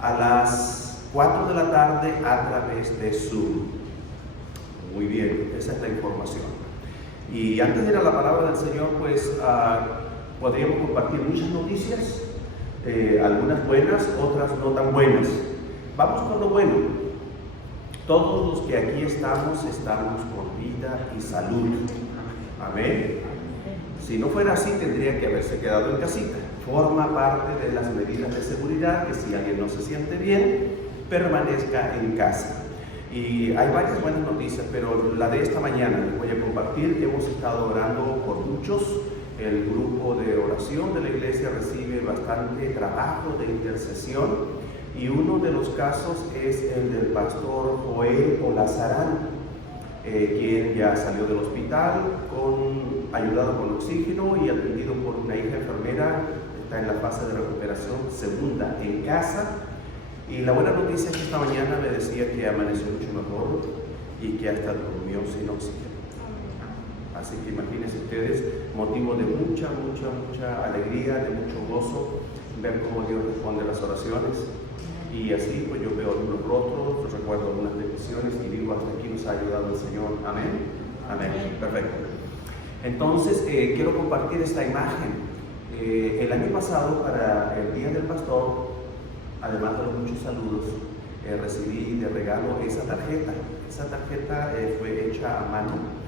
a las 4 de la tarde a través de Zoom. Muy bien, esa es la información. Y antes de ir a la palabra del Señor, pues podríamos compartir muchas noticias, algunas buenas, otras no tan buenas. Vamos con lo bueno. Todos los que aquí estamos con vida y salud. Amén. Si no fuera así, tendría que haberse quedado en casita. Forma parte de las medidas de seguridad que si alguien no se siente bien, permanezca en casa. Y hay varias buenas noticias, pero la de esta mañana les voy a compartir. Hemos estado orando por muchos. El grupo de oración de la iglesia recibe bastante trabajo de intercesión, y uno de los casos es el del pastor Joel Olazarán, quien ya salió del hospital ayudado con oxígeno y atendido por una hija enfermera. Está en la fase de recuperación segunda en casa. Y la buena noticia es que esta mañana me decía que amaneció mucho mejor y que hasta durmió sin oxígeno. Así que imagínense ustedes, motivo de mucha alegría, de mucho gozo, ver cómo Dios responde a las oraciones. Y así pues yo veo algunos rostros, recuerdo algunas peticiones y digo, hasta aquí nos ha ayudado el Señor. Amén. Amén. Perfecto. Entonces quiero compartir esta imagen. El año pasado, para el Día del Pastor, además de los muchos saludos, recibí de regalo esa tarjeta. Esa tarjeta fue hecha a mano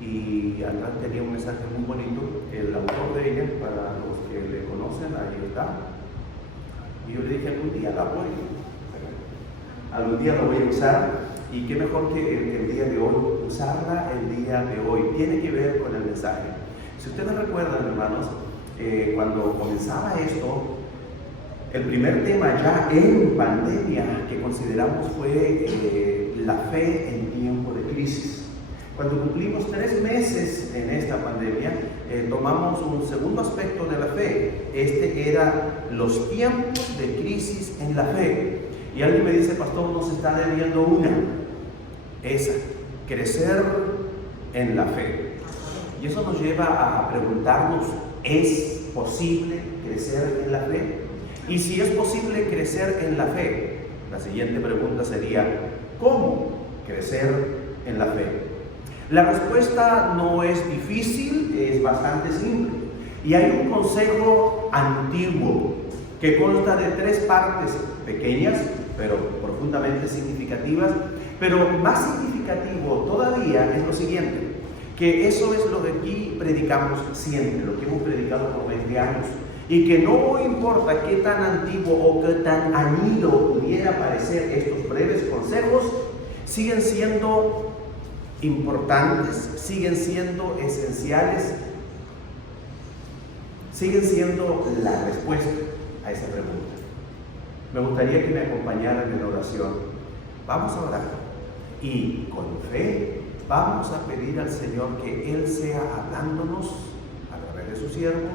y atrás tenía un mensaje muy bonito. El autor de ella, para los que le conocen, ahí está. Y yo le dije, algún día la voy a usar, y qué mejor que el día de hoy, usarla el día de hoy. Tiene que ver con el mensaje. Si ustedes recuerdan, hermanos, cuando comenzaba esto, el primer tema ya en pandemia que consideramos fue la fe en tiempo de crisis. Cuando cumplimos 3 meses en esta pandemia, tomamos un segundo aspecto de la fe. Este era los tiempos de crisis en la fe. Y alguien me dice, pastor, nos está debiendo una. Esa, crecer en la fe. Y eso nos lleva a preguntarnos, ¿es posible crecer en la fe? Y si es posible crecer en la fe, la siguiente pregunta sería, ¿cómo crecer en la fe? La respuesta no es difícil, es bastante simple. Y hay un consejo antiguo que consta de 3 partes pequeñas, pero profundamente significativas. Pero más significativo todavía es lo siguiente, que eso es lo que aquí predicamos siempre, lo que hemos predicado por 20 años. Y que no importa qué tan antiguo o qué tan añido pudiera parecer estos breves consejos, siguen siendo importantes, siguen siendo esenciales, siguen siendo la respuesta a esa pregunta. Me gustaría que me acompañaran en oración. Vamos a orar y con fe vamos a pedir al Señor que Él sea hablándonos a través de su siervo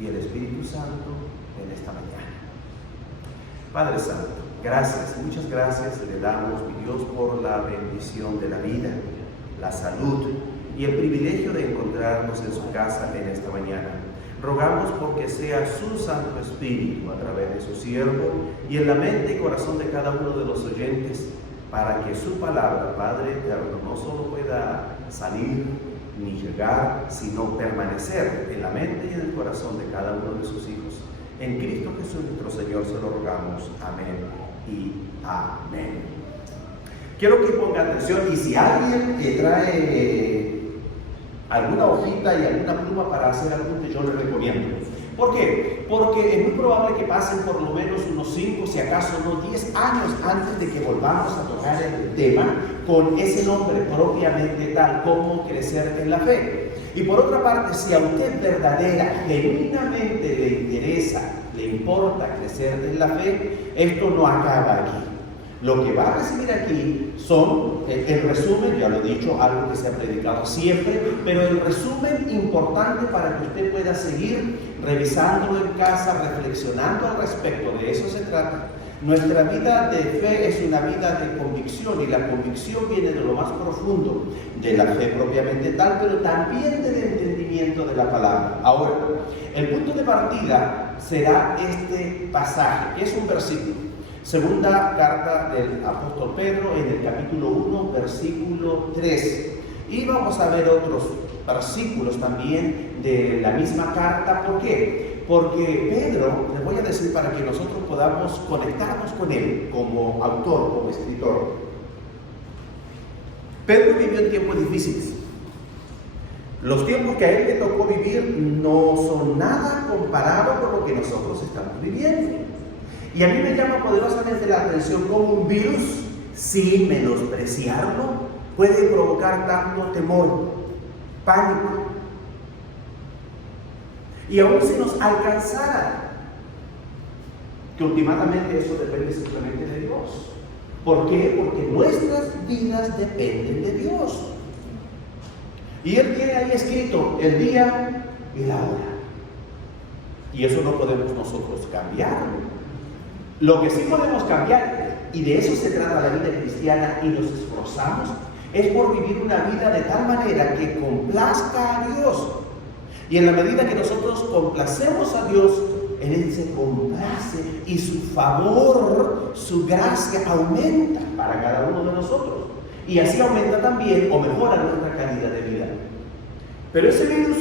y el Espíritu Santo en esta mañana. Padre Santo, gracias, muchas gracias le damos, mi Dios, por la bendición de la vida, la salud y el privilegio de encontrarnos en su casa en esta mañana. Rogamos porque sea su Santo Espíritu a través de su siervo y en la mente y corazón de cada uno de los oyentes, para que su palabra, Padre eterno, no solo pueda salir ni llegar, sino permanecer en la mente y en el corazón de cada uno de sus hijos. En Cristo Jesús nuestro Señor se lo rogamos. Amén y amén. Quiero que ponga atención, y si alguien que trae alguna hojita y alguna pluma para hacer apunte, yo le recomiendo. ¿Por qué? Porque es muy probable que pasen por lo menos unos 5, si acaso no 10 años antes de que volvamos a tocar el tema con ese nombre propiamente tal, como crecer en la fe. Y por otra parte, si a usted verdadera, genuinamente le interesa, le importa crecer en la fe, esto no acaba aquí. Lo que va a recibir aquí son, el resumen, ya lo he dicho, algo que se ha predicado siempre, pero el resumen importante para que usted pueda seguir revisándolo en casa, reflexionando al respecto. De eso se trata. Nuestra vida de fe es una vida de convicción, y la convicción viene de lo más profundo de la fe propiamente tal, pero también del entendimiento de la palabra. Ahora, el punto de partida será este pasaje, que es un versículo. Segunda carta del apóstol Pedro, en el capítulo 1, versículo 3. Y vamos a ver otros versículos también de la misma carta. ¿Por qué? Porque Pedro, les voy a decir para que nosotros podamos conectarnos con él como autor, como escritor. Pedro vivió en tiempos difíciles. Los tiempos que a él le tocó vivir no son nada comparados con lo que nosotros estamos viviendo. Y a mí me llama poderosamente la atención cómo un virus, sin menospreciarlo, puede provocar tanto temor, pánico. Y aún si nos alcanzara, que últimamente eso depende simplemente de Dios. ¿Por qué? Porque nuestras vidas dependen de Dios. Y Él tiene ahí escrito el día y la hora. Y eso no podemos nosotros cambiarlo. Lo que sí podemos cambiar, y de eso se trata la vida cristiana, y nos esforzamos, es por vivir una vida de tal manera que complazca a Dios. Y en la medida que nosotros complacemos a Dios, Él se complace y su favor, su gracia aumenta para cada uno de nosotros. Y así aumenta también o mejora nuestra calidad de vida. Pero ese virus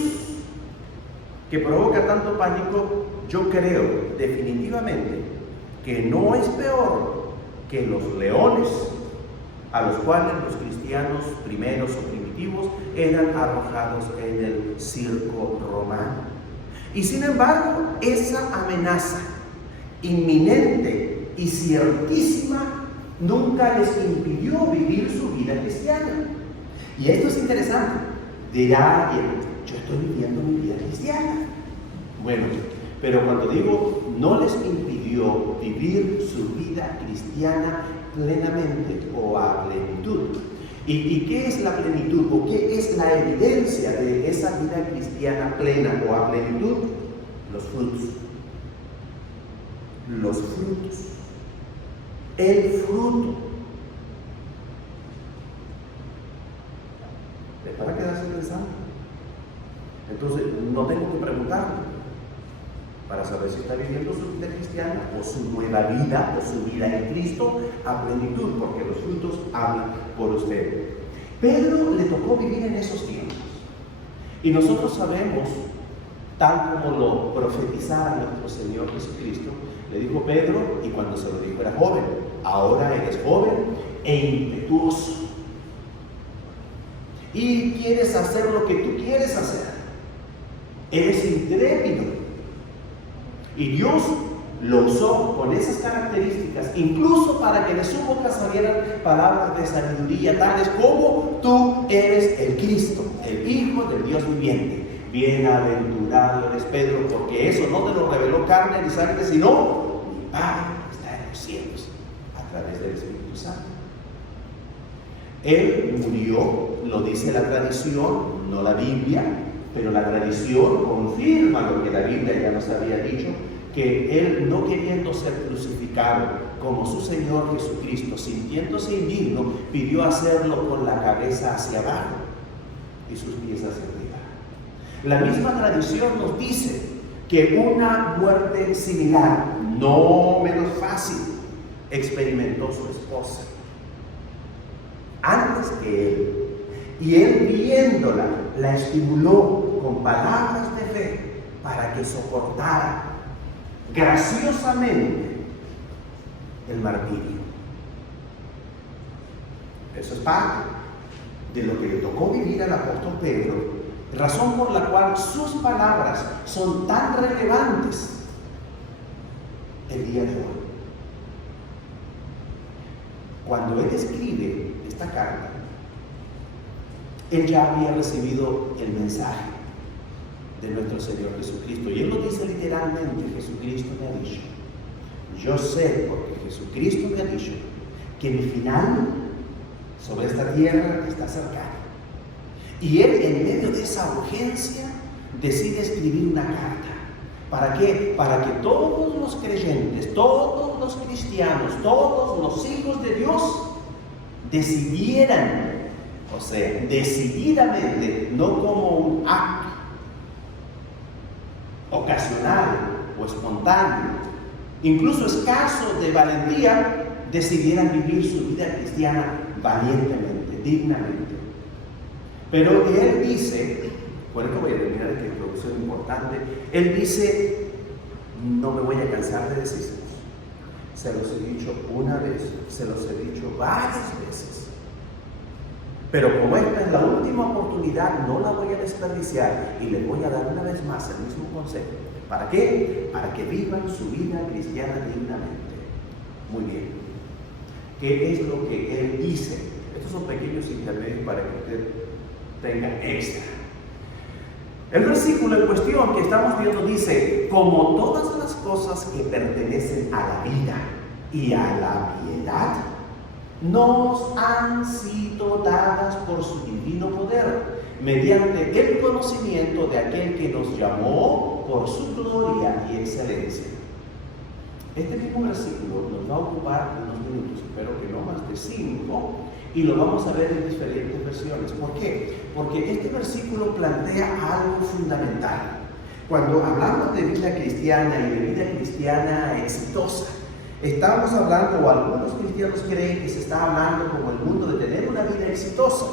que provoca tanto pánico, yo creo definitivamente que no es peor que los leones a los cuales los cristianos primeros o primitivos eran arrojados en el circo romano. Y sin embargo, esa amenaza inminente y ciertísima nunca les impidió vivir su vida cristiana. Y esto es interesante. Dirá alguien, yo estoy viviendo mi vida cristiana. Bueno, pero cuando digo no les impidió vivir su vida cristiana plenamente o a plenitud. ¿Y qué es la plenitud o qué es la evidencia de esa vida cristiana plena o a plenitud? Los frutos. Los frutos. El fruto. ¿Es para quedarse pensando? Entonces, no tengo que preguntarle para saber si está viviendo su vida cristiana o su nueva vida o su vida en Cristo a plenitud, porque los frutos hablan por usted. Pedro le tocó vivir en esos tiempos. Y nosotros sabemos, tal como lo profetizara nuestro Señor Jesucristo, le dijo Pedro, y cuando se lo dijo era joven, ahora eres joven e impetuoso. Y quieres hacer lo que tú quieres hacer. Eres intrépido. Y Dios lo usó con esas características, incluso para que de su boca salieran palabras de sabiduría, tales como tú eres el Cristo, el Hijo del Dios viviente. Bienaventurado eres Pedro, porque eso no te lo reveló carne ni sangre, sino mi Padre que está en los cielos, a través del Espíritu Santo. Él murió, lo dice la tradición, no la Biblia, pero la tradición confirma lo que la Biblia ya nos había dicho, que Él, no queriendo ser crucificado como su Señor Jesucristo, sintiéndose indigno, pidió hacerlo con la cabeza hacia abajo y sus pies hacia arriba. La misma tradición nos dice que una muerte similar, no menos fácil, experimentó su esposa antes que Él. Y Él, viéndola, la estimuló con palabras de fe para que soportara graciosamente el martirio. Eso es parte de lo que le tocó vivir al apóstol Pedro, razón por la cual sus palabras son tan relevantes el día de hoy. Cuando él escribe esta carta, él ya había recibido el mensaje de nuestro Señor Jesucristo. Y él lo dice literalmente, Jesucristo me ha dicho. Yo sé, porque Jesucristo me ha dicho, que mi final sobre esta tierra está cercano. Y él, en medio de esa urgencia, decide escribir una carta. ¿Para qué? Para que todos los creyentes, todos los cristianos, todos los hijos de Dios decidieran, o sea, decididamente, no como un acto ocasional o espontáneo, incluso escasos de valentía, decidieran vivir su vida cristiana valientemente, dignamente. Pero él dice, por esto voy a terminar esta introducción importante, él dice, no me voy a cansar de decírselos. Se los he dicho una vez, se los he dicho varias veces. Pero como esta es la última oportunidad, no la voy a desperdiciar y les voy a dar una vez más el mismo consejo. ¿Para qué? Para que vivan su vida cristiana dignamente. Muy bien. ¿Qué es lo que él dice? Estos son pequeños intermedios para que usted tenga extra. El versículo en cuestión que estamos viendo dice, como todas las cosas que pertenecen a la vida y a la piedad, nos han sido dadas por su divino poder, mediante el conocimiento de aquel que nos llamó por su gloria y excelencia. Este mismo versículo nos va a ocupar unos minutos, espero que no más de 5, y lo vamos a ver en diferentes versiones. ¿Por qué? Porque este versículo plantea algo fundamental. Cuando hablamos de vida cristiana y de vida cristiana exitosa, estamos hablando, o algunos cristianos creen que se está hablando como el mundo de tener una vida exitosa.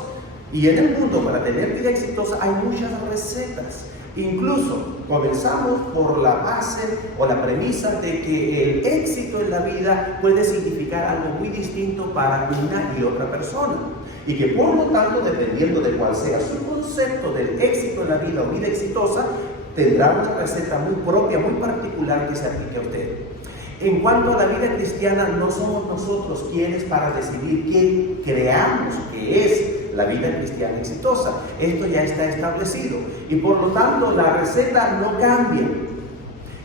Y en el mundo, para tener vida exitosa, hay muchas recetas. Incluso comenzamos por la base o la premisa de que el éxito en la vida puede significar algo muy distinto para una y otra persona. Y que por lo tanto, dependiendo de cuál sea su concepto del éxito en la vida o vida exitosa, tendrá una receta muy propia, muy particular que se aplique a usted. En cuanto a la vida cristiana, no somos nosotros quienes para decidir quién creamos que es la vida cristiana exitosa. Esto ya está establecido y por lo tanto la receta no cambia.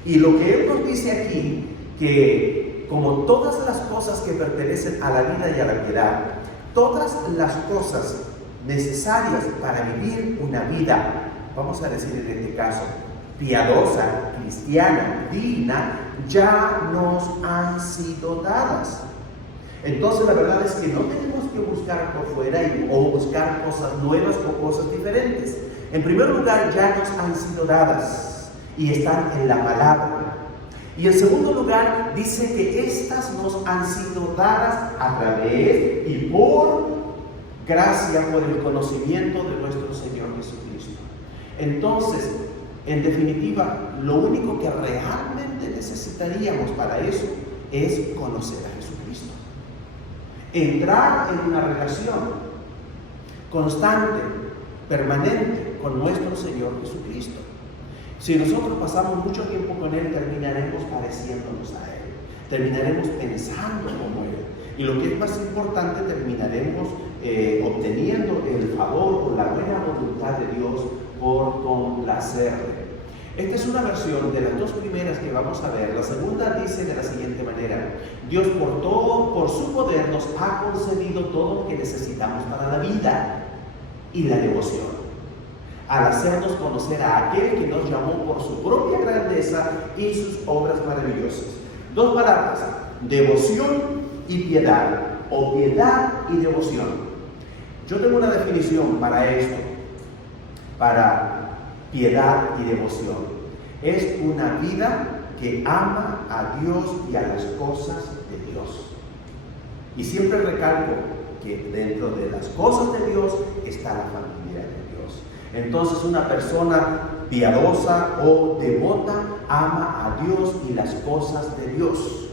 Y lo que él nos dice aquí, que como todas las cosas que pertenecen a la vida y a la piedad, todas las cosas necesarias para vivir una vida, vamos a decir en este caso, piadosa, cristiana, digna, ya nos han sido dadas. Entonces la verdad es que no tenemos que buscar por fuera o buscar cosas nuevas o cosas diferentes. En primer lugar, ya nos han sido dadas y están en la palabra. Y en segundo lugar, dice que estas nos han sido dadas a través y por gracia, por el conocimiento de nuestro Señor Jesucristo. Entonces, en definitiva, lo único que realmente necesitaríamos para eso es conocer a Jesucristo. Entrar en una relación constante, permanente con nuestro Señor Jesucristo. Si nosotros pasamos mucho tiempo con Él, terminaremos pareciéndonos a Él. Terminaremos pensando como Él. Y lo que es más importante, terminaremos obteniendo el favor o la buena voluntad de Dios por complacerle. Esta es una versión de las dos primeras que vamos a ver. La segunda dice de la siguiente manera: Dios por su poder nos ha concedido todo lo que necesitamos para la vida y la devoción, al hacernos conocer a aquel que nos llamó por su propia grandeza y sus obras maravillosas. Dos palabras: devoción y piedad, o piedad y devoción. Yo tengo una definición para esto, para piedad y devoción. Es una vida que ama a Dios y a las cosas de Dios. Y siempre recalco que dentro de las cosas de Dios está la familia de Dios. Entonces, una persona piadosa o devota ama a Dios y las cosas de Dios.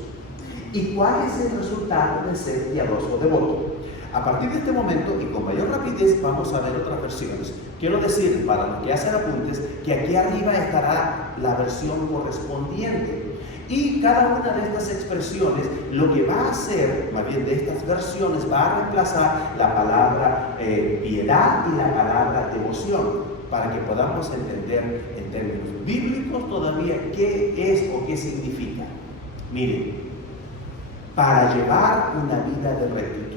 ¿Y cuál es el resultado de ser piadoso o devoto? A partir de este momento, y con mayor rapidez, vamos a ver otras versiones. Quiero decir, para los que hacen apuntes, que aquí arriba estará la versión correspondiente. Y cada una de estas expresiones, lo que va a hacer, más bien de estas versiones, va a reemplazar la palabra piedad y la palabra devoción, para que podamos entender en términos bíblicos todavía qué es o qué significa. Miren, para llevar una vida de rectitud.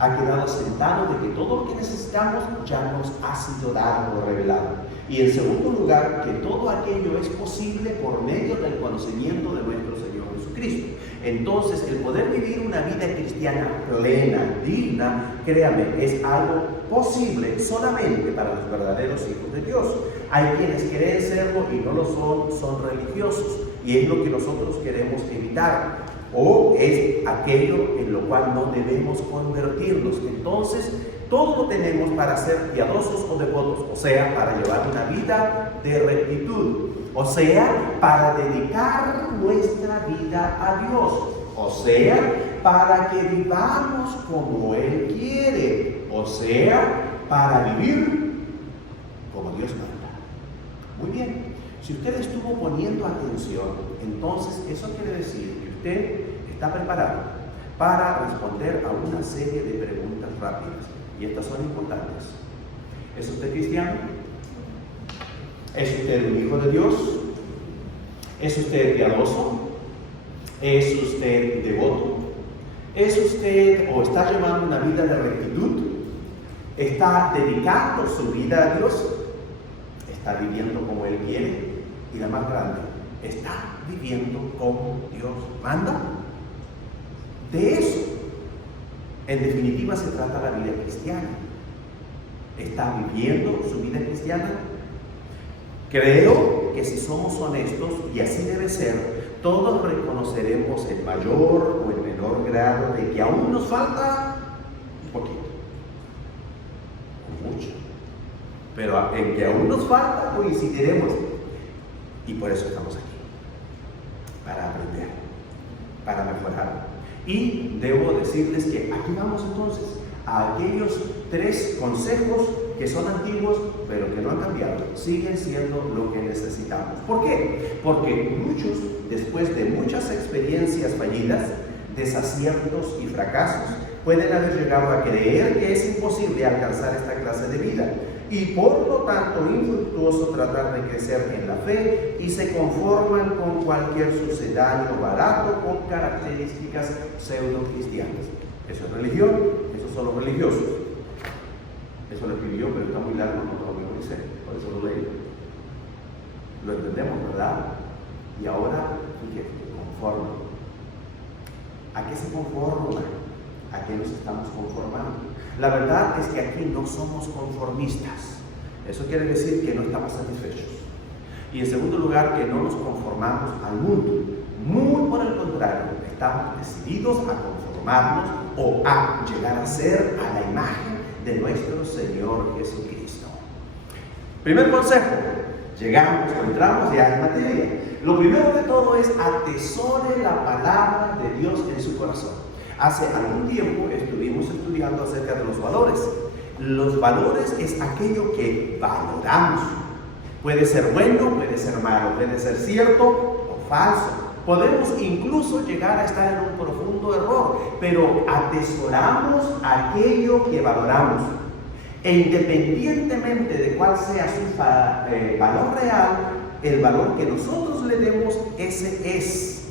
Ha quedado sentado de que todo lo que necesitamos ya nos ha sido dado o revelado. Y en segundo lugar, que todo aquello es posible por medio del conocimiento de nuestro Señor Jesucristo. Entonces, el poder vivir una vida cristiana plena, digna, créame, es algo posible solamente para los verdaderos hijos de Dios. Hay quienes creen serlo y no lo son, son religiosos. y es lo que nosotros queremos evitar, o es aquello en lo cual no debemos convertirnos. Entonces, todo lo tenemos para ser piadosos o devotos, o sea, para llevar una vida de rectitud, o sea, para dedicar nuestra vida a Dios, o sea, para que vivamos como Él quiere, o sea, para vivir como Dios manda. Muy bien, si usted estuvo poniendo atención, entonces eso quiere decir que usted está preparado para responder a una serie de preguntas rápidas, y estas son importantes. ¿Es usted cristiano? ¿Es usted un hijo de Dios? ¿Es usted piadoso? ¿Es usted devoto? ¿Es usted o está llevando una vida de rectitud? ¿Está dedicando su vida a Dios? ¿Está viviendo como Él quiere? Y la más grande, ¿está viviendo como Dios manda? De eso, en definitiva, se trata la vida cristiana. ¿Está viviendo su vida cristiana? Creo que si somos honestos, y así debe ser, todos reconoceremos el mayor o el menor grado de que aún nos falta un poquito, o mucho, pero en que aún nos falta coincidiremos, y por eso estamos aquí, para aprender, para mejorar. Y debo decirles que aquí vamos entonces a aquellos 3 consejos que son antiguos, pero que no han cambiado, siguen siendo lo que necesitamos. ¿Por qué? Porque muchos, después de muchas experiencias fallidas, desaciertos y fracasos, pueden haber llegado a creer que es imposible alcanzar esta clase de vida, y por lo tanto infructuoso tratar de crecer en la fe, y se conforman con cualquier sucedáneo barato con características pseudo-cristianas. Eso es religión, esos son los religiosos. Eso lo escribí yo, pero está muy largo, no lo memoricé, por eso lo leí. Lo entendemos, ¿verdad? Y ahora, fíjate, conforme. ¿A qué se conforma? ¿A qué nos estamos conformando? La verdad es que aquí no somos conformistas. Eso quiere decir que no estamos satisfechos. Y en segundo lugar, que no nos conformamos al mundo. Muy por el contrario, estamos decididos a conformarnos o a llegar a ser a la imagen de nuestro Señor Jesucristo. Primer consejo, entramos ya en materia. Lo primero de todo es atesore la palabra de Dios en su corazón. Hace algún tiempo estuvimos estudiando acerca de los valores. Los valores es aquello que valoramos. Puede ser bueno, puede ser malo, puede ser cierto o falso. Podemos incluso llegar a estar en un profundo error, pero atesoramos aquello que valoramos. E independientemente de cuál sea su valor real, el valor que nosotros le demos, ese es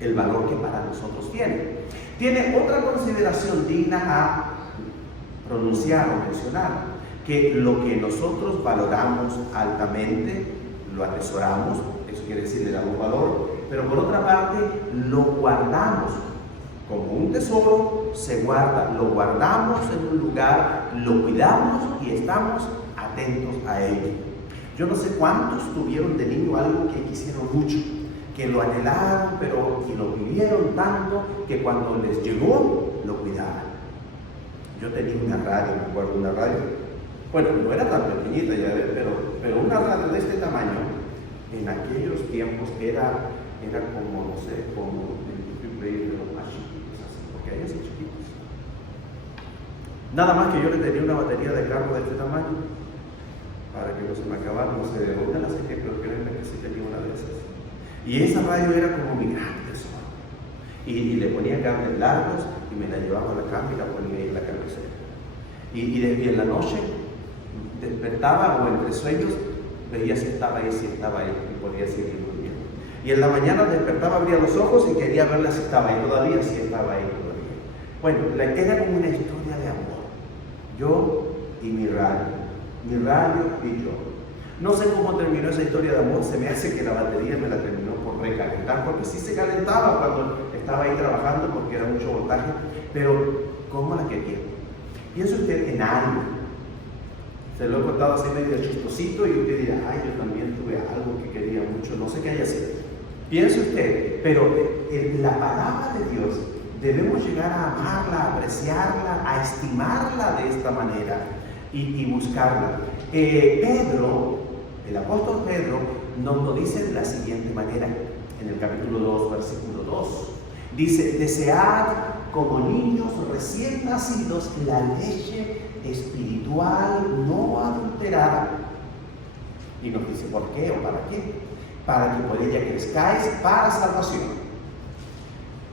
el valor que para nosotros tiene. Tiene otra consideración digna a pronunciar o mencionar, que lo que nosotros valoramos altamente, lo atesoramos, eso quiere decir le damos valor, pero por otra parte lo guardamos como un tesoro, se guarda, lo guardamos en un lugar, lo cuidamos y estamos atentos a ello. Yo no sé cuántos tuvieron de niño algo que quisieron mucho, que lo anhelaron, y lo vivieron tanto que cuando les llegó, lo cuidaban. Yo tenía una radio, me acuerdo, una radio, bueno, no era tan pequeñita ya, pero una radio de este tamaño, en aquellos tiempos era como, no sé, como el de los más chiquitos, así, porque hay así chiquitos. Nada más que yo le tenía una batería de carro de este tamaño, para que no se me acabara, no sé de dónde la saqué, pero créanme que sí tenía una de esas. Y esa radio era como mi gran tesoro. Y le ponía cables largos y me la llevaba a la cama y la ponía ahí en la cabecera. Y en la noche despertaba o entre sueños veía si estaba ahí y podía seguir durmiendo. Y en la mañana despertaba, abría los ojos y quería verla si estaba ahí todavía, Bueno, era como una historia de amor. Yo y mi radio y yo. No sé cómo terminó esa historia de amor, se me hace que la batería me la terminó por recalentar, porque sí se calentaba cuando estaba ahí trabajando porque era mucho voltaje, pero ¿cómo la quería? Piensa usted en algo. Se lo he contado así medio chistosito y usted dirá, ay, yo también tuve algo que quería mucho, no sé qué haya sido. Piense usted, pero la palabra de Dios debemos llegar a amarla, a apreciarla, a estimarla de esta manera y buscarla. Pedro, el apóstol Pedro, nos lo dice de la siguiente manera, en el capítulo 2, versículo 2. Dice, desead como niños recién nacidos la leche espiritual no adulterada. Y nos dice, ¿por qué o para qué? Para que por ella crezcáis para salvación.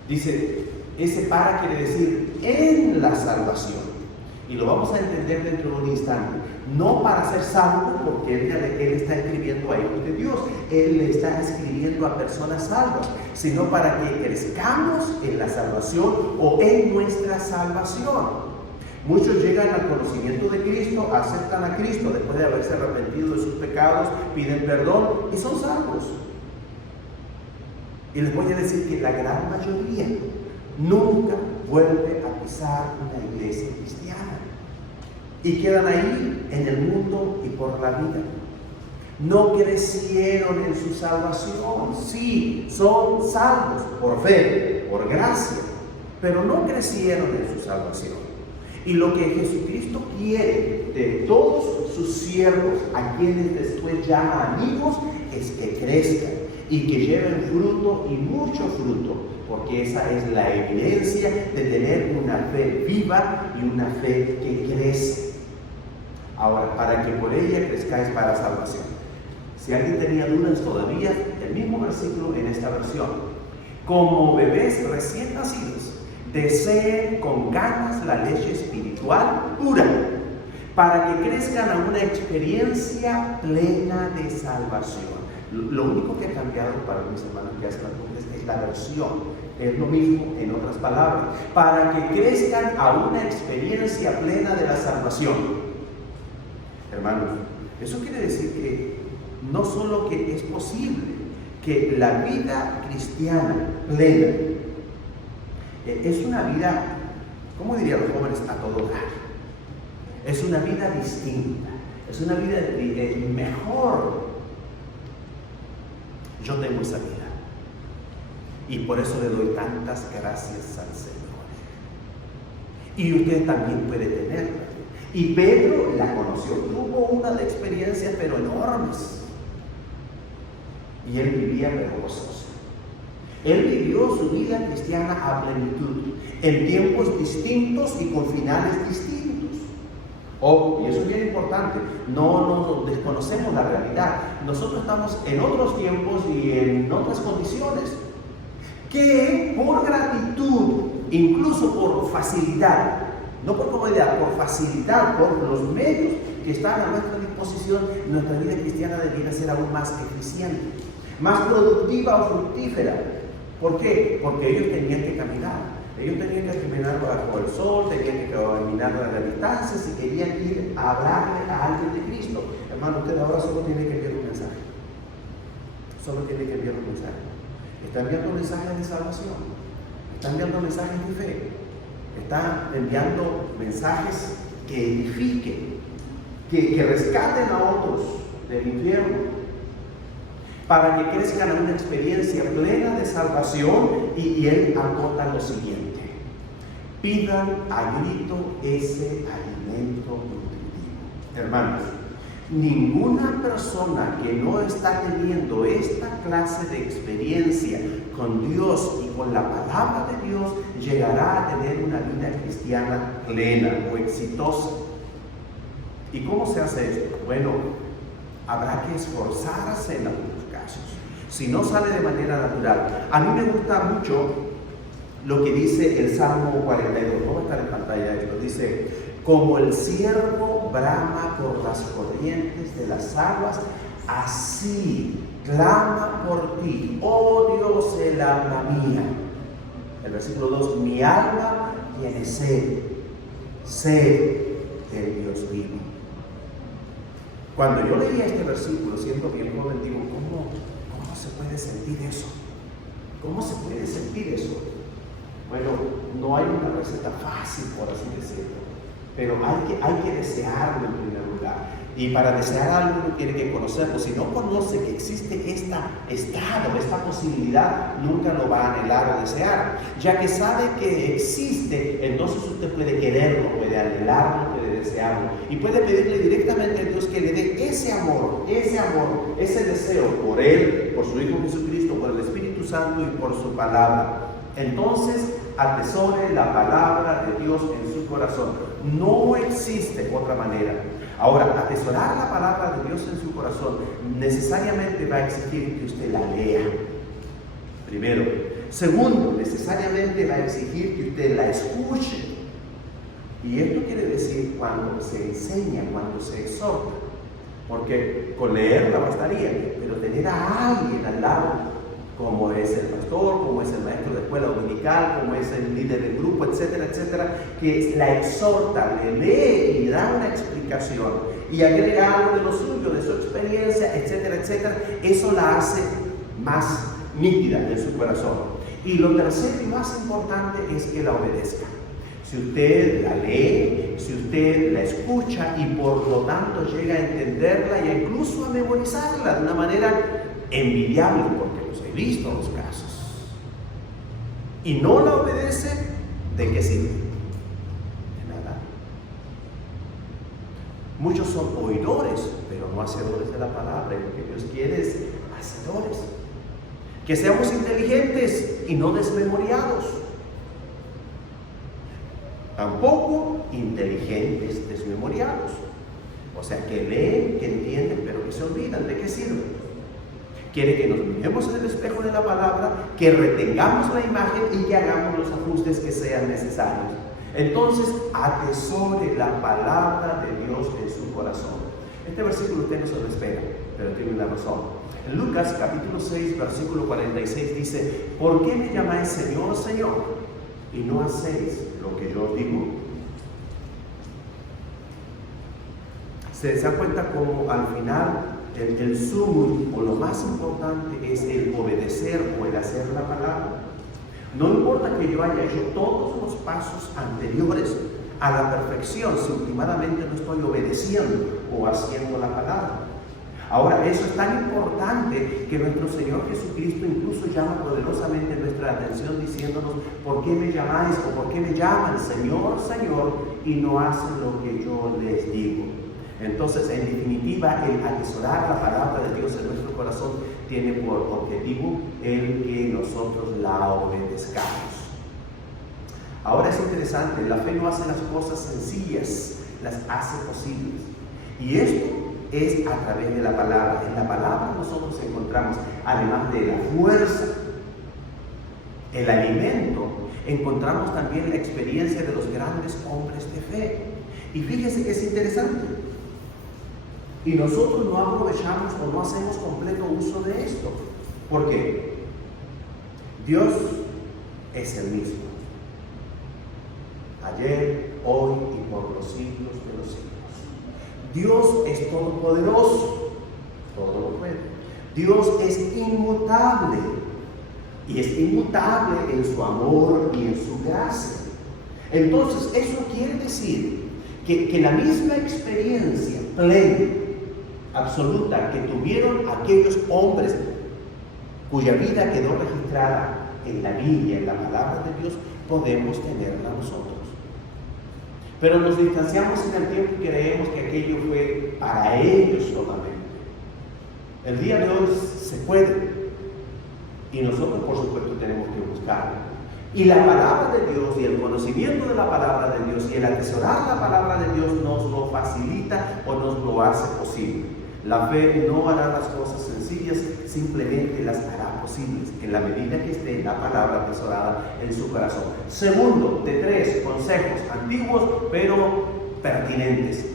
Dice, ese para quiere decir en la salvación. Y lo vamos a entender dentro de un instante. No para ser salvos, porque él está escribiendo a hijos de Dios. Él le está escribiendo a personas salvas, sino para que crezcamos en la salvación o en nuestra salvación. Muchos llegan al conocimiento de Cristo, aceptan a Cristo después de haberse arrepentido de sus pecados, piden perdón y son salvos. Y les voy a decir que la gran mayoría nunca vuelve a pisar una iglesia cristiana y quedan ahí en el mundo y por la vida. No crecieron en su salvación. Sí, son salvos por fe, por gracia, pero no crecieron en su salvación. Y lo que Jesucristo quiere de todos sus siervos, a quienes después llama amigos, es que crezcan y que lleven fruto y mucho fruto, porque esa es la evidencia de tener una fe viva y una fe que crece. Ahora, para que por ella crezcáis para salvación. Si alguien tenía dudas todavía, el mismo versículo en esta versión. Como bebés recién nacidos, deseen con ganas la leche espiritual pura, para que crezcan a una experiencia plena de salvación. Lo único que ha cambiado para mis hermanos que hacen las preguntas es la versión. Es lo mismo en otras palabras. Para que crezcan a una experiencia plena de la salvación. Hermanos, eso quiere decir que no solo que es posible que la vida cristiana plena es una vida, ¿cómo dirían los jóvenes? A todo dar. Es una vida distinta, es una vida mejor. Yo tengo esa vida y por eso le doy tantas gracias al Señor. Y usted también puede tenerla. Y Pedro la conoció, tuvo una de experiencias pero enormes. Y él vivía pero gozoso. Él vivió su vida cristiana a plenitud, en tiempos distintos y con finales distintos. Y eso es bien importante, no desconocemos la realidad. Nosotros estamos en otros tiempos y en otras condiciones, que por gratitud, incluso por facilidad, no por comodidad, por facilidad, por los medios que están a nuestra disposición, nuestra vida cristiana debería ser aún más eficiente, más productiva o fructífera. ¿Por qué? Porque ellos tenían que caminar. Ellos tenían que caminar bajo el sol, tenían que caminar a la distancia si querían ir a hablarle a alguien de Cristo. Hermano, usted ahora solo tiene que enviar un mensaje. Solo tiene que enviar un mensaje. Está enviando mensajes de salvación. Está enviando mensajes de fe. Está enviando mensajes que edifiquen, que rescaten a otros del infierno, para que crezcan a una experiencia plena de salvación. Y él acota lo siguiente: pidan a grito ese alimento nutritivo. Hermanos, ninguna persona que no está teniendo esta clase de experiencia con Dios y con la palabra de Dios llegará a tener una vida cristiana plena o exitosa. ¿Y cómo se hace esto? Bueno, habrá que esforzarse en algunos casos, si no sale de manera natural. A mí me gusta mucho lo que dice el Salmo 42, no va a estar en pantalla esto, dice: como el ciervo brama por las corrientes de las aguas, así clama por ti, oh Dios, el alma mía. El versículo 2, mi alma tiene sed del Dios vivo. Cuando yo leía este versículo, siendo bien joven, digo, ¿cómo se puede sentir eso? ¿Cómo se puede sentir eso? Bueno, no hay una receta fácil, por así decirlo. pero hay que desearlo en primer lugar. Y para desear algo uno tiene que conocerlo. Si no conoce que existe esta posibilidad, nunca lo va a anhelar o desear. Ya que sabe que existe, entonces usted puede quererlo, puede anhelarlo, puede desearlo. Y puede pedirle directamente a Dios que le dé ese amor, ese deseo por Él, por su Hijo Jesucristo, por el Espíritu Santo y por su palabra. Entonces, atesore la palabra de Dios en su corazón. No existe otra manera. Ahora, atesorar la palabra de Dios en su corazón necesariamente va a exigir que usted la lea. Primero. Segundo, necesariamente va a exigir que usted la escuche. Y esto quiere decir cuando se enseña, cuando se exhorta. Porque con leerla bastaría, pero tener a alguien al lado, como es el pastor, como es el maestro de escuela dominical, como es el líder del grupo, etcétera, etcétera, que la exhorta, le lee y le da una explicación y agrega algo de lo suyo, de su experiencia, etcétera, etcétera, eso la hace más nítida en su corazón. Y lo tercero y más importante es que la obedezca. Si usted la lee, si usted la escucha y por lo tanto llega a entenderla e incluso a memorizarla de una manera envidiable, porque los he visto los casos, y no la obedece, ¿de qué sirve? De nada. Muchos son oidores, pero no hacedores de la palabra, y lo que Dios quiere es hacedores. Que seamos inteligentes y no desmemoriados. Tampoco inteligentes desmemoriados. O sea, que leen, que entienden, pero que se olvidan. ¿De qué sirve? Quiere que nos miremos en el espejo de la palabra, que retengamos la imagen y que hagamos los ajustes que sean necesarios. Entonces, atesore la palabra de Dios en su corazón. Este versículo usted no se lo espera, pero tiene una razón. En Lucas capítulo 6, versículo 46 dice: ¿por qué me llamáis Señor, Señor, y no hacéis lo que yo os digo? Se da cuenta como al final el sumo o lo más importante es el obedecer o el hacer la palabra. No importa que yo haya hecho todos los pasos anteriores a la perfección si últimamente no estoy obedeciendo o haciendo la palabra. Ahora, eso es tan importante que nuestro Señor Jesucristo incluso llama poderosamente nuestra atención diciéndonos: ¿por qué me llamáis o por qué me llaman Señor, Señor, y no hacen lo que yo les digo? Entonces, en definitiva, el atesorar la palabra de Dios en nuestro corazón tiene por objetivo el que nosotros la obedezcamos. Ahora es interesante, la fe no hace las cosas sencillas, las hace posibles. Y esto es a través de la palabra. En la palabra nosotros encontramos, además de la fuerza, el alimento, encontramos también la experiencia de los grandes hombres de fe. Y fíjese que es interesante. Y nosotros no aprovechamos o no hacemos completo uso de esto. ¿Por qué? Dios es el mismo. Ayer, hoy y por los siglos de los siglos. Dios es todopoderoso, todo lo puede. Dios es inmutable, y es inmutable en su amor y en su gracia. Entonces, eso quiere decir que la misma experiencia plena, absoluta, que tuvieron aquellos hombres cuya vida quedó registrada en la Biblia, en la palabra de Dios, podemos tenerla nosotros. Pero nos distanciamos en el tiempo y creemos que aquello fue para ellos solamente. El día de hoy se puede, y nosotros por supuesto tenemos que buscarlo. Y la palabra de Dios y el conocimiento de la palabra de Dios y el atesorar la palabra de Dios nos lo facilita o nos lo hace posible. La fe no hará las cosas sencillas, simplemente las hará posibles en la medida que esté la palabra atesorada en su corazón. Segundo, de tres consejos antiguos pero pertinentes: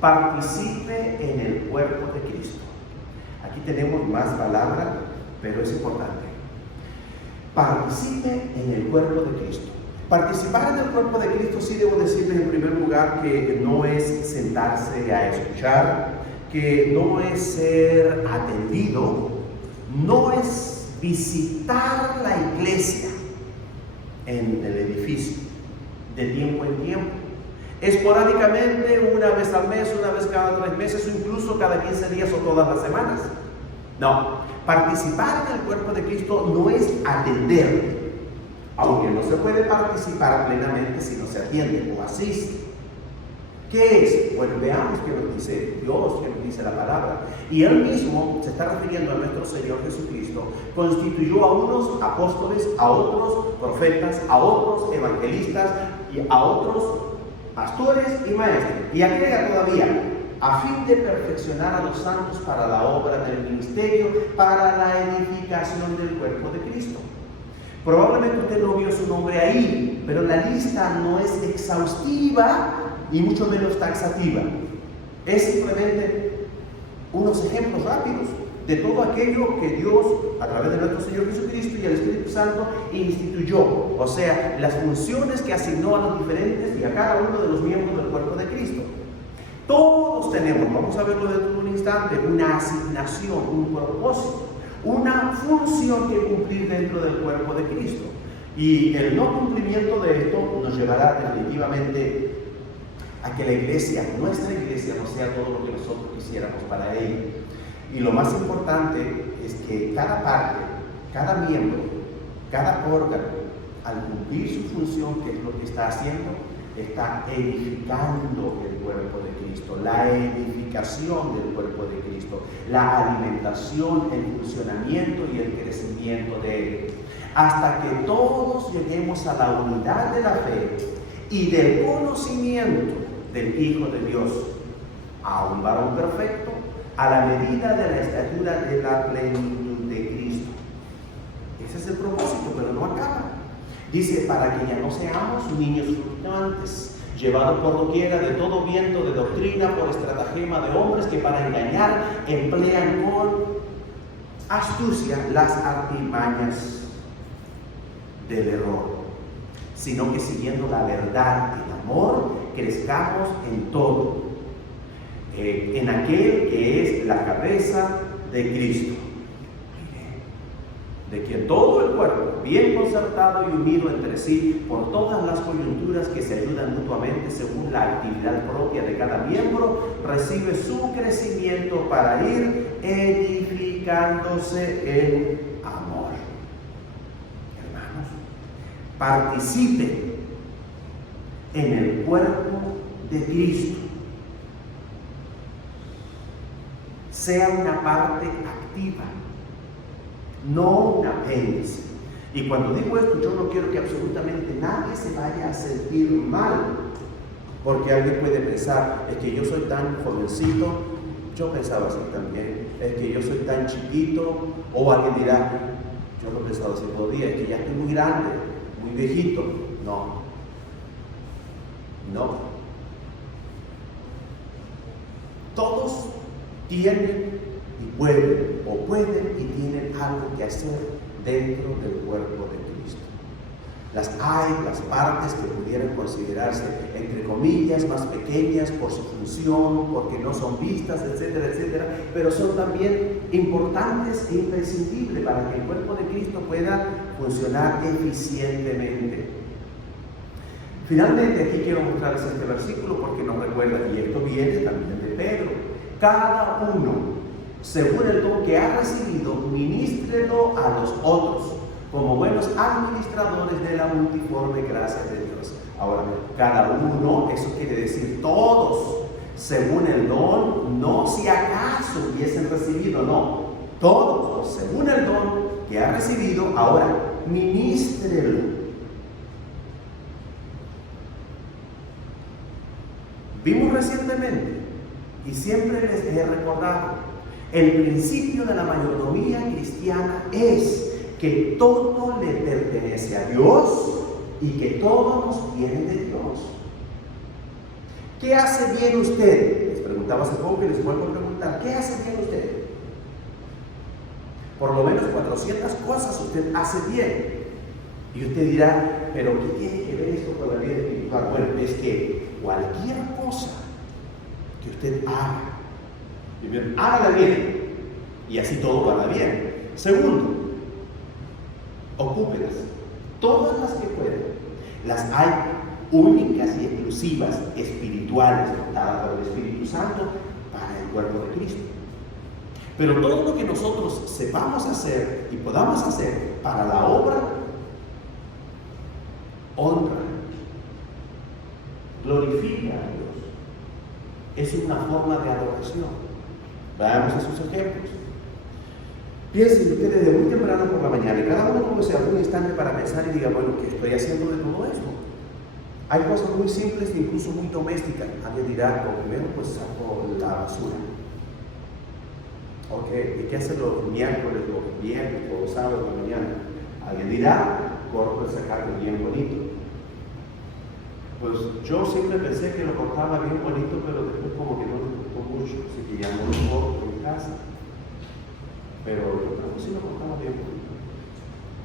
participe en el cuerpo de Cristo. Aquí tenemos más palabra, pero es importante. Participe en el cuerpo de Cristo. Participar en el cuerpo de Cristo, sí debo decirles en primer lugar que no es sentarse a escuchar, que no es ser atendido, no es visitar la iglesia en el edificio de tiempo en tiempo. esporádicamente, una vez al mes, una vez cada 3 meses, o incluso cada 15 días o todas las semanas. No, participar en el cuerpo de Cristo no es atender, aunque no se puede participar plenamente si no se atiende o asiste. ¿Qué es? Bueno, veamos qué nos dice Dios, qué nos dice la palabra. Y Él mismo se está refiriendo a nuestro Señor Jesucristo. Constituyó a unos apóstoles, a otros profetas, a otros evangelistas y a otros pastores y maestros. Y agrega todavía, a fin de perfeccionar a los santos para la obra del ministerio, para la edificación del cuerpo de Cristo. Probablemente usted no vio su nombre ahí, pero la lista no es exhaustiva y mucho menos taxativa. Es simplemente unos ejemplos rápidos de todo aquello que Dios, a través de nuestro Señor Jesucristo y el Espíritu Santo, instituyó. O sea, las funciones que asignó a los diferentes y a cada uno de los miembros del cuerpo de Cristo. Todos tenemos, vamos a verlo dentro de un instante, una asignación, un propósito, una función que cumplir dentro del cuerpo de Cristo. Y el no cumplimiento de esto nos llevará definitivamente a que la iglesia, nuestra iglesia, no sea todo lo que nosotros quisiéramos para ella. Y lo más importante es que cada parte, cada miembro, cada órgano, al cumplir su función, que es lo que está haciendo, está edificando el cuerpo de Cristo, la edificación del cuerpo de Cristo, la alimentación, el funcionamiento y el crecimiento de él, hasta que todos lleguemos a la unidad de la fe y del conocimiento del Hijo de Dios, a un varón perfecto, a la medida de la estatura de la plenitud de Cristo. Ese es el propósito, pero no acaba. Dice, para que ya no seamos niños fluctuantes, llevados por doquiera de todo viento de doctrina, por estratagema de hombres que para engañar emplean con astucia las artimañas del error, sino que siguiendo la verdad y el amor, crezcamos en todo, en aquel que es la cabeza de Cristo, de quien todo el cuerpo, bien concertado y unido entre sí por todas las coyunturas que se ayudan mutuamente según la actividad propia de cada miembro, recibe su crecimiento para ir edificándose en amor. Hermanos, participen en el cuerpo de Cristo. Sea una parte activa, no un apéndice. Y cuando digo esto, yo no quiero que absolutamente nadie se vaya a sentir mal, porque alguien puede pensar, es que yo soy tan jovencito, yo pensaba así también, es que yo soy tan chiquito, o alguien dirá, yo lo he pensado así todo día, es que ya estoy muy grande, muy viejito. No. Todos tienen y pueden, o pueden y tienen algo que hacer dentro del cuerpo de Cristo. Hay las partes que pudieran considerarse, entre comillas, más pequeñas por su función, porque no son vistas, etcétera, etcétera, pero son también importantes e imprescindibles para que el cuerpo de Cristo pueda funcionar eficientemente. Finalmente, aquí quiero mostrarles este versículo porque nos recuerda, y esto viene también de Pedro: cada uno, según el don que ha recibido, ministrelo a los otros, como buenos administradores de la multiforme gracia de Dios. Ahora, cada uno, eso quiere decir todos, según el don, no si acaso hubiesen recibido, no, todos, según el don que ha recibido, ahora, ministrelo. Vimos recientemente, y siempre les he recordado, el principio de la mayordomía cristiana es que todo le pertenece a Dios y que todo nos viene de Dios. ¿Qué hace bien usted? Les preguntaba hace poco y les vuelvo a preguntar, ¿qué hace bien usted? Por lo menos 400 cosas usted hace bien. Y usted dirá, ¿pero qué tiene que ver esto con la vida espiritual? Bueno, es que cualquier cosa que usted haga, primero, hágala bien, y así todo va bien. Segundo, ocúpelas, todas las que puedan. Las hay únicas y exclusivas, espirituales, dadas por el Espíritu Santo para el cuerpo de Cristo. Pero todo lo que nosotros sepamos hacer y podamos hacer para la obra, honra, glorifica a Dios. Es una forma de adoración. Veamos esos ejemplos. Piensen ustedes desde muy temprano por la mañana y cada uno tómese algún instante para pensar y diga, bueno, ¿qué estoy haciendo de todo esto? Hay cosas muy simples e incluso muy domésticas. Alguien dirá, primero pues saco la basura. Ok, ¿y qué hace los miércoles, los viernes, los sábados de la mañana? Alguien dirá, corto el zacate bien bonito. Pues yo siempre pensé que lo cortaba bien bonito, pero después como que no me gustó mucho, así que ya no lo corto en casa. Pero yo creo que sí lo cortaba bien bonito.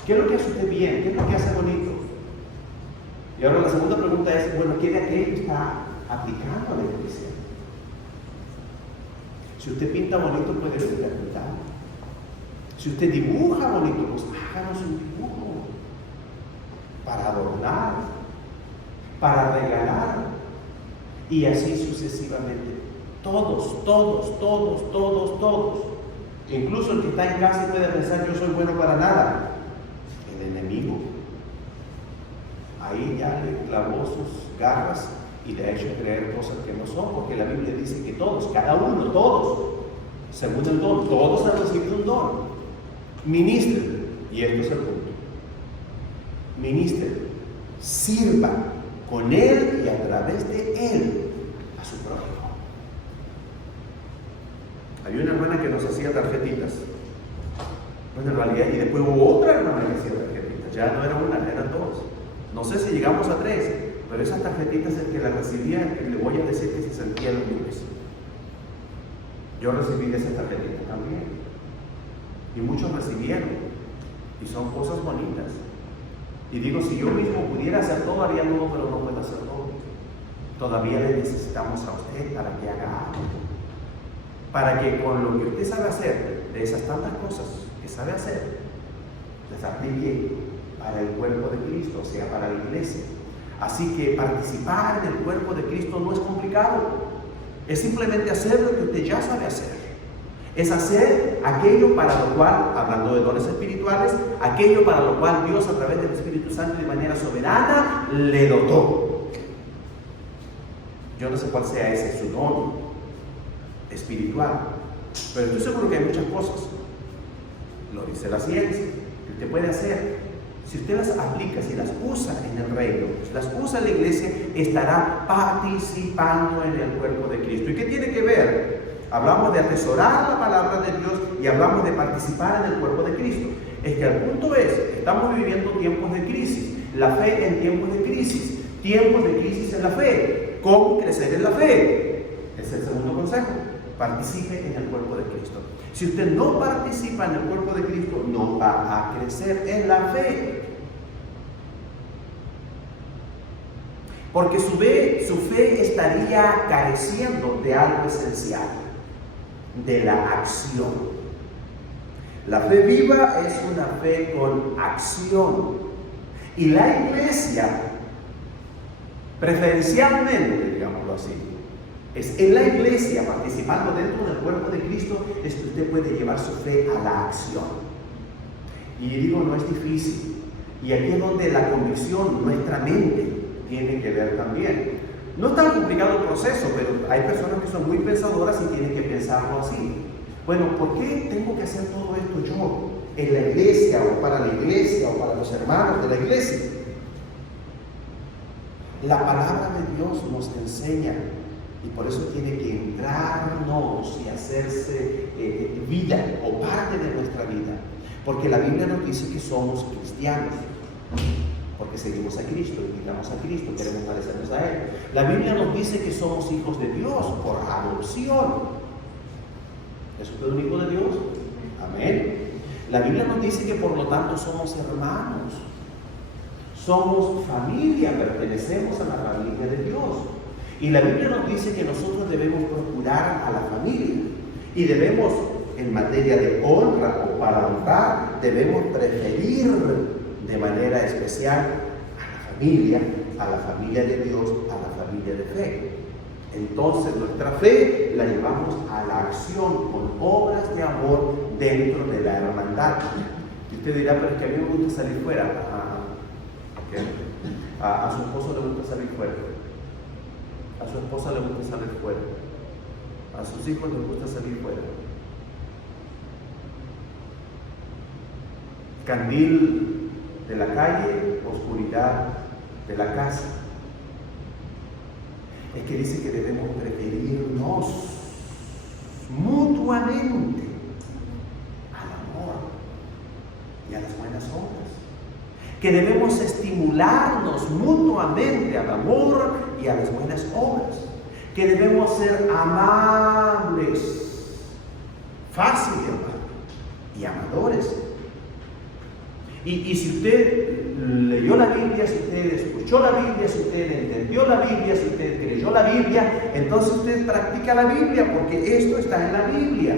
¿Qué es lo que hace usted bien? ¿Qué es lo que hace bonito? Y ahora la segunda pregunta es, bueno, ¿qué de aquello está aplicando a la iglesia? Si usted pinta bonito, puede ser pintado. Si usted dibuja bonito, pues háganos un dibujo para adornar, para regalar, y así sucesivamente. Todos. Incluso el que está en casa puede pensar, yo soy bueno para nada. El enemigo. Ahí ya le clavó sus garras y le ha hecho creer cosas que no son, porque la Biblia dice que todos, cada uno, todos, según el don, todos han recibido un don. Ministren, y esto es el punto. Ministren, sirvan con él y a través de él a su prójimo. Había una hermana que nos hacía tarjetitas. Bueno, en realidad, y después hubo otra hermana que hacía tarjetitas. Ya no era una, eran dos. No sé si llegamos a 3, pero esas tarjetitas, el que las recibía, le voy a decir que se sentía los lunes. Yo recibí de esas tarjetitas también. Y muchos recibieron. Y son cosas bonitas. Y digo, si yo mismo pudiera hacer todo, haría todo, pero no puedo hacer todo. Todavía le necesitamos a usted para que haga algo. Para que con lo que usted sabe hacer, de esas tantas cosas que sabe hacer, les aplique para el cuerpo de Cristo, o sea, para la iglesia. Así que participar en el cuerpo de Cristo no es complicado. Es simplemente hacer lo que usted ya sabe hacer. Es hacer aquello para lo cual, hablando de dones espirituales, aquello para lo cual Dios a través del Espíritu Santo de manera soberana le dotó. Yo no sé cuál sea ese su don espiritual, pero estoy seguro que hay muchas cosas, lo dice la ciencia, que usted puede hacer. Si usted las aplica, si las usa en el reino, si las usa en la iglesia, estará participando en el cuerpo de Cristo. ¿Y qué tiene que ver? Hablamos de atesorar la palabra de Dios y hablamos de participar en el cuerpo de Cristo. Es que el punto es, estamos viviendo tiempos de crisis, la fe en tiempos de crisis en la fe. ¿Cómo crecer en la fe? Es el segundo consejo. Participe en el cuerpo de Cristo. Si usted no participa en el cuerpo de Cristo, no va a crecer en la fe. Porque su fe estaría careciendo de algo esencial, de la acción. La fe viva es una fe con acción. Y la iglesia, preferencialmente, digámoslo así, es en la iglesia, participando dentro del cuerpo de Cristo, es que usted puede llevar su fe a la acción. Y digo, no es difícil. Y aquí es donde la convicción, nuestra mente, tiene que ver también. No es tan complicado el proceso, pero hay personas que son muy pensadoras y tienen que pensarlo así. Bueno, ¿por qué tengo que hacer todo esto yo? En la iglesia, o para la iglesia, o para los hermanos de la iglesia. La palabra de Dios nos enseña, y por eso tiene que entrarnos y hacerse vida o parte de nuestra vida. Porque la Biblia nos dice que somos cristianos, porque seguimos a Cristo, imitamos a Cristo, queremos parecernos a Él. La Biblia nos dice que somos hijos de Dios por adopción. ¿Es usted un hijo de Dios? Amén. La Biblia nos dice que por lo tanto somos hermanos, somos familia, pertenecemos a la familia de Dios. Y la Biblia nos dice que nosotros debemos procurar a la familia y debemos, en materia de honra o para honrar, debemos preferir de manera especial a la familia, a la familia de Dios, a la familia de fe. Entonces nuestra fe la llevamos a la acción con obras de amor dentro de la hermandad. Y usted dirá, pero es que a mí me gusta salir fuera. Okay. A su esposo le gusta salir fuera. A su esposa le gusta salir fuera. A sus hijos les gusta salir fuera. Candil de la calle, oscuridad de la casa. Es que dice que debemos preferirnos mutuamente al amor y a las buenas obras. Que debemos estimularnos mutuamente al amor y a las buenas obras. Que debemos ser amables, fácil de amar y amadores. Y si usted leyó la Biblia, si usted escuchó la Biblia, si usted entendió la Biblia, si usted creyó la Biblia, entonces usted practica la Biblia, porque esto está en la Biblia.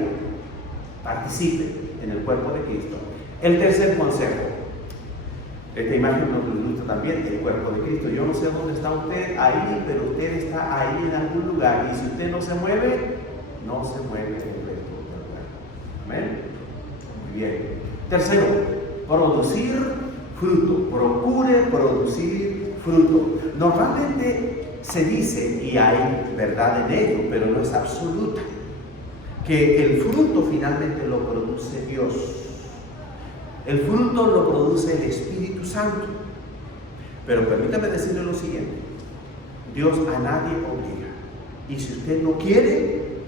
Participe en el cuerpo de Cristo. El tercer consejo. Esta imagen nos ilustra también el cuerpo de Cristo. Yo no sé dónde está usted ahí, pero usted está ahí en algún lugar. Y si usted no se mueve, no se mueve el resto del cuerpo. Amén. Muy bien. Tercero. Producir fruto, procure producir fruto. Normalmente se dice, y hay verdad en ello, pero no es absoluta, que el fruto finalmente lo produce Dios. El fruto lo produce el Espíritu Santo. Pero permítame decirle lo siguiente: Dios a nadie obliga. Y si usted no quiere,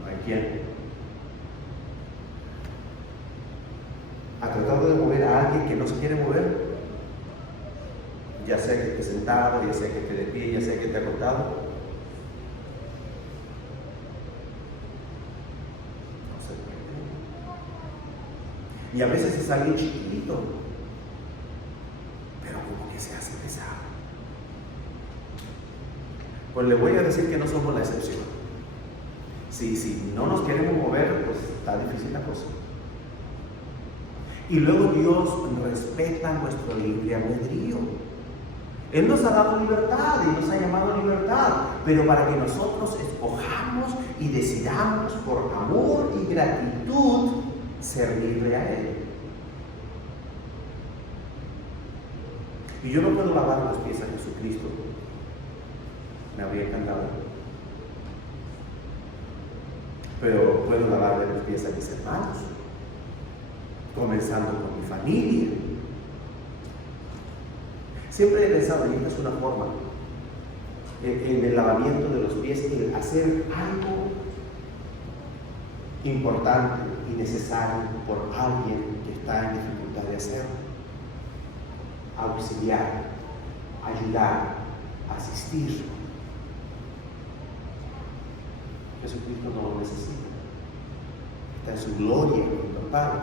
no hay quien. ¿Ha tratado de mover a alguien que no se quiere mover? Ya sea que esté sentado, ya sea que esté de pie, ya sea que esté acostado. No se puede. Y a veces es alguien chiquito, pero como que se hace pesado. Pues le voy a decir que no somos la excepción. Si no nos queremos mover, pues está difícil la cosa. Y luego Dios respeta nuestro libre albedrío. Él nos ha dado libertad y nos ha llamado a libertad, pero para que nosotros escojamos y decidamos por amor y gratitud servirle a Él. Y yo no puedo lavar los pies a Jesucristo. Me habría encantado. Pero puedo lavarle los pies a mis hermanos, comenzando con mi familia. Siempre he pensado, y esta es una forma, en el lavamiento de los pies, el hacer algo importante y necesario por alguien que está en dificultad de hacerlo. Auxiliar, ayudar, asistir. Jesucristo no lo necesita. Está en su gloria con el Padre.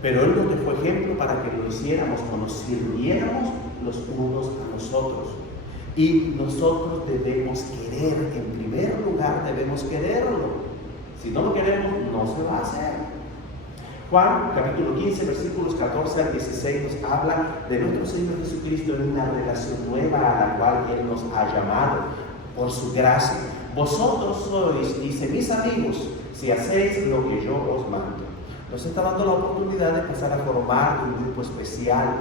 Pero Él nos dejó ejemplo para que lo hiciéramos o nos sirviéramos los unos a los otros. Y nosotros debemos querer, en primer lugar debemos quererlo. Si no lo queremos, no se va a hacer. Juan, capítulo 15, versículos 14 al 16, nos habla de nuestro Señor Jesucristo en una relación nueva a la cual Él nos ha llamado por su gracia. Vosotros sois, dice, mis amigos, si hacéis lo que yo os mando. Nos está dando la oportunidad de empezar a formar un grupo especial.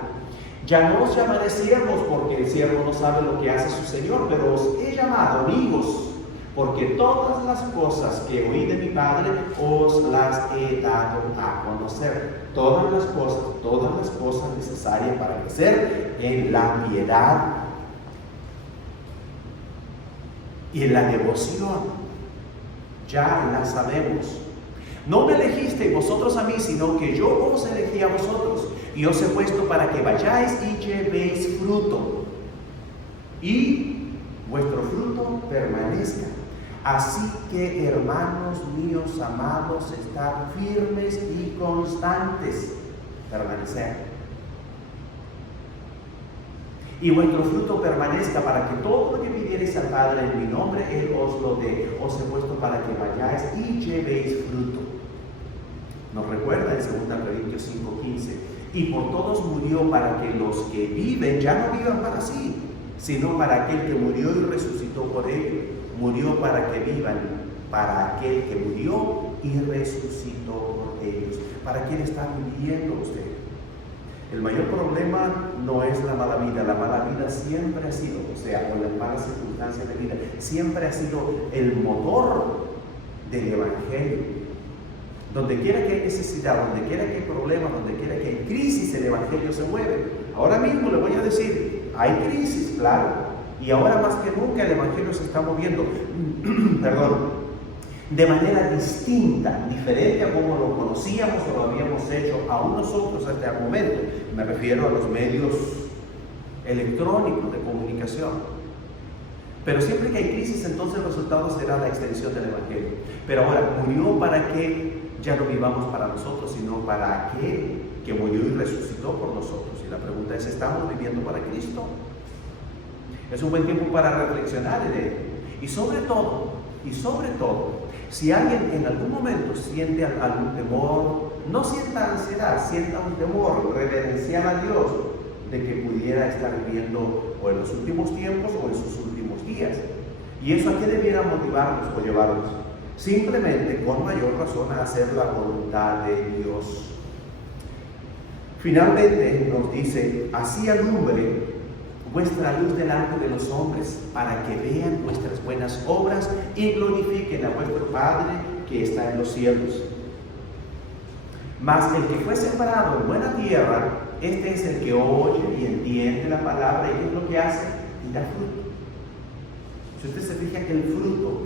Ya no os llamaré siervos, porque el siervo no sabe lo que hace su Señor, pero os he llamado amigos, porque todas las cosas que oí de mi Padre os las he dado a conocer. Todas las cosas necesarias para crecer en la piedad y en la devoción. Ya la sabemos. No me elegisteis vosotros a mí, sino que yo os elegí a vosotros, y os he puesto para que vayáis y llevéis fruto, y vuestro fruto permanezca. Así que, hermanos míos amados, estad firmes y constantes. Permanecer. Y vuestro fruto permanezca, para que todo lo que pidiereis al Padre en mi nombre, Él os lo dé. Os he puesto para que vayáis y llevéis fruto. Nos recuerda en 2 Corintios 5:15, y por todos murió para que los que viven ya no vivan para sí, sino para aquel que murió y resucitó por ellos. Murió para que vivan, para aquel que murió y resucitó por ellos. ¿Para quién está viviendo usted? El mayor problema no es la mala vida. La mala vida siempre ha sido, o sea, con las malas circunstancias de vida, siempre ha sido el motor del Evangelio. Donde quiera que hay necesidad, donde quiera que hay problemas, donde quiera que hay crisis, el Evangelio se mueve. Ahora mismo le voy a decir, hay crisis, claro, y ahora más que nunca el Evangelio se está moviendo, de manera distinta, diferente a como lo conocíamos o lo habíamos hecho aún nosotros hasta el momento. Me refiero a los medios electrónicos de comunicación. Pero siempre que hay crisis, entonces el resultado será la extensión del Evangelio. Pero ahora, murió para que ya no vivamos para nosotros, sino para aquel que murió y resucitó por nosotros. Y la pregunta es, ¿estamos viviendo para Cristo? Es un buen tiempo para reflexionar en él. Y sobre todo, si alguien en algún momento siente algún temor, no sienta ansiedad, sienta un temor reverencial a Dios de que pudiera estar viviendo o en los últimos tiempos o en sus últimos días. ¿Y eso a qué debiera motivarnos o llevarnos? Simplemente, con mayor razón, a hacer la voluntad de Dios. Finalmente nos dice, así alumbre vuestra luz delante de los hombres, para que vean vuestras buenas obras y glorifiquen a vuestro Padre que está en los cielos. Mas el que fue sembrado en buena tierra, este es el que oye y entiende la palabra, y ¿qué es lo que hace? Y da fruto. Si usted se fija que el fruto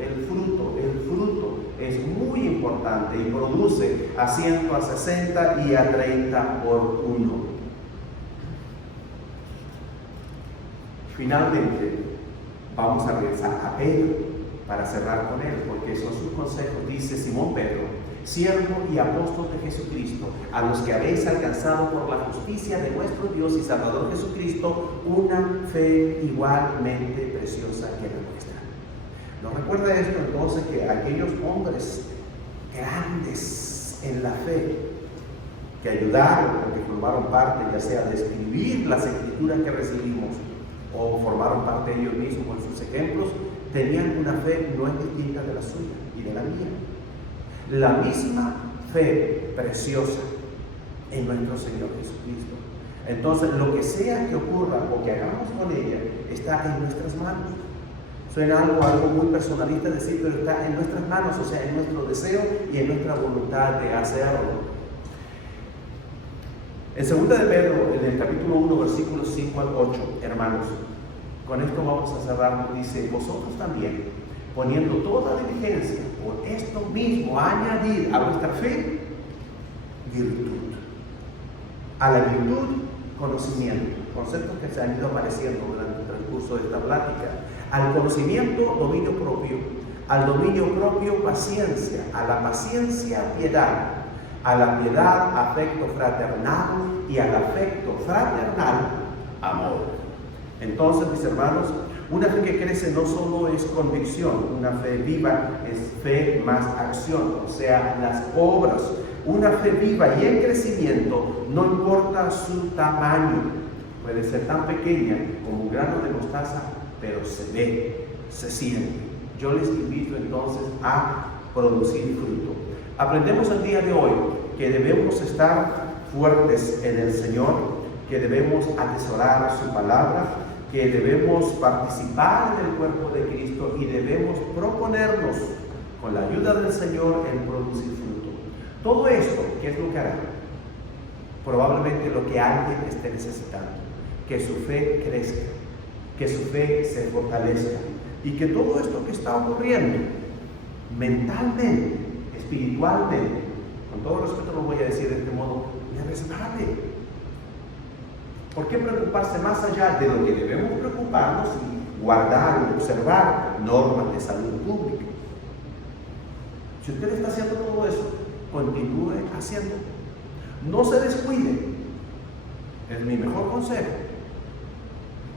es muy importante y produce a 100, a 60 y a 30 por uno. Finalmente, vamos a regresar a Pedro para cerrar con él, porque son sus consejos. Dice Simón Pedro, siervo y apóstol de Jesucristo, a los que habéis alcanzado por la justicia de nuestro Dios y Salvador Jesucristo una fe igualmente preciosa que la nuestra. ¿Nos recuerda esto entonces que aquellos hombres grandes en la fe, que ayudaron o que formaron parte, ya sea de escribir las escrituras que recibimos o formaron parte ellos mismos en sus ejemplos, tenían una fe no es distinta de la suya y de la mía? La misma fe preciosa en nuestro Señor Jesucristo. Entonces, lo que sea que ocurra o que hagamos con ella está en nuestras manos. Suena algo muy personalista decir, pero está en nuestras manos, o sea, en nuestro deseo y en nuestra voluntad de hacerlo. En 2 de Pedro, en el capítulo 1, versículos 5 al 8, hermanos, con esto vamos a cerrar, dice, vosotros también, poniendo toda diligencia, por esto mismo, añadir a vuestra fe virtud. A la virtud, conocimiento, conceptos que se han ido apareciendo durante el transcurso de esta plática. Al conocimiento, dominio propio. Al dominio propio, paciencia. A la paciencia, piedad. A la piedad, afecto fraternal. Y al afecto fraternal, amor. Entonces, mis hermanos, una fe que crece no solo es convicción, una fe viva es fe más acción, o sea, las obras. Una fe viva y en crecimiento, no importa su tamaño, puede ser tan pequeña como un grano de mostaza, pero se ve, se siente. Yo les invito entonces a producir fruto. Aprendemos el día de hoy que debemos estar fuertes en el Señor, que debemos atesorar su palabra, que debemos participar del cuerpo de Cristo y debemos proponernos, con la ayuda del Señor, en producir fruto. Todo esto, ¿qué es lo que hará? Probablemente lo que alguien esté necesitando, que su fe crezca, que su fe se fortalezca y que todo esto que está ocurriendo mentalmente, espiritualmente, con todo respeto lo voy a decir de este modo, le resbale. ¿Por qué preocuparse más allá de lo que debemos preocuparnos y guardar y observar normas de salud pública? Si usted está haciendo todo eso, continúe haciendo. No se descuide. Es mi mejor consejo.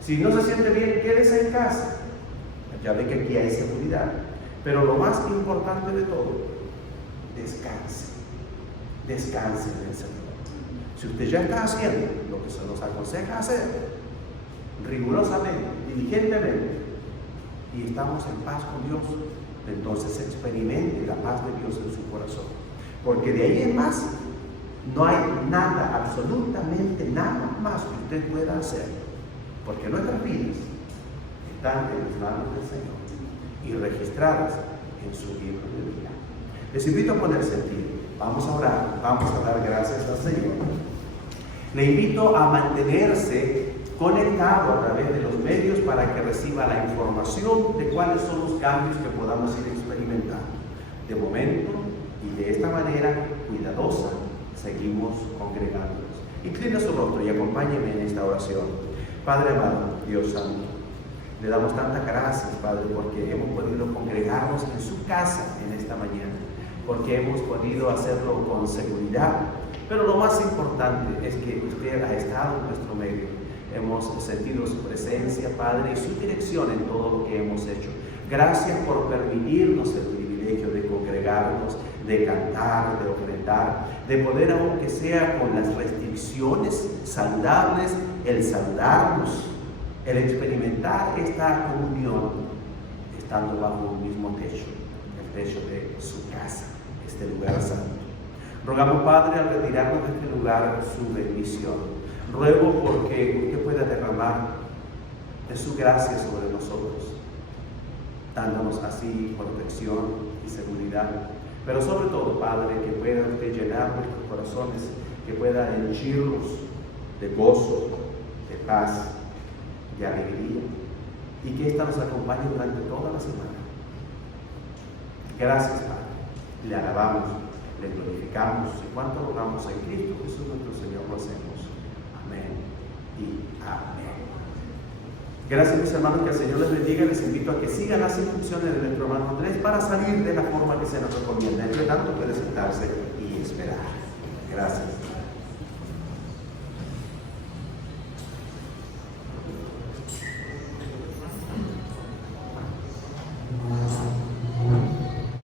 Si no se siente bien, quédese en casa. Ya ve que aquí hay seguridad. Pero lo más importante de todo, descanse. Descanse en el Señor. Si usted ya está haciendo lo que se nos aconseja hacer, rigurosamente, diligentemente, y estamos en paz con Dios, entonces experimente la paz de Dios en su corazón. Porque de ahí en más, no hay nada, absolutamente nada más que usted pueda hacer. Porque nuestras vidas están en las manos del Señor y registradas en su libro de vida. Les invito a ponerse en pie. Vamos a orar, vamos a dar gracias al Señor. Le invito a mantenerse conectado a través de los medios para que reciba la información de cuáles son los cambios que podamos ir experimentando. De momento y de esta manera cuidadosa, seguimos congregándonos. Inclina su rostro y acompáñeme en esta oración. Padre amado, Dios santo, le damos tantas gracias, Padre, porque hemos podido congregarnos en su casa en esta mañana, porque hemos podido hacerlo con seguridad, pero lo más importante es que usted ha estado en nuestro medio. Hemos sentido su presencia, Padre, y su dirección en todo lo que hemos hecho. Gracias por permitirnos el privilegio de congregarnos, de cantar, de ofrendar, de poder, aunque sea con las restricciones saludables, el saludarnos, el experimentar esta comunión, estando bajo un mismo techo, el techo de su casa, este lugar santo. Rogamos, Padre, al retirarnos de este lugar, su bendición. Ruego porque usted pueda derramar de su gracia sobre nosotros, dándonos así protección y seguridad. Pero sobre todo, Padre, que pueda usted llenar nuestros corazones, que pueda henchirnos de gozo, de paz, de alegría, y que ésta nos acompañe durante toda la semana. Gracias, Padre. Le alabamos, le glorificamos, y cuanto rogamos en Cristo Jesús nuestro Señor lo hacemos. Amén y amén. Gracias, mis hermanos, que el Señor les bendiga. Les invito a que sigan las instrucciones de nuestro hermano Andrés para salir de la forma que se nos recomienda. Entre tanto, puede sentarse y esperar. Gracias.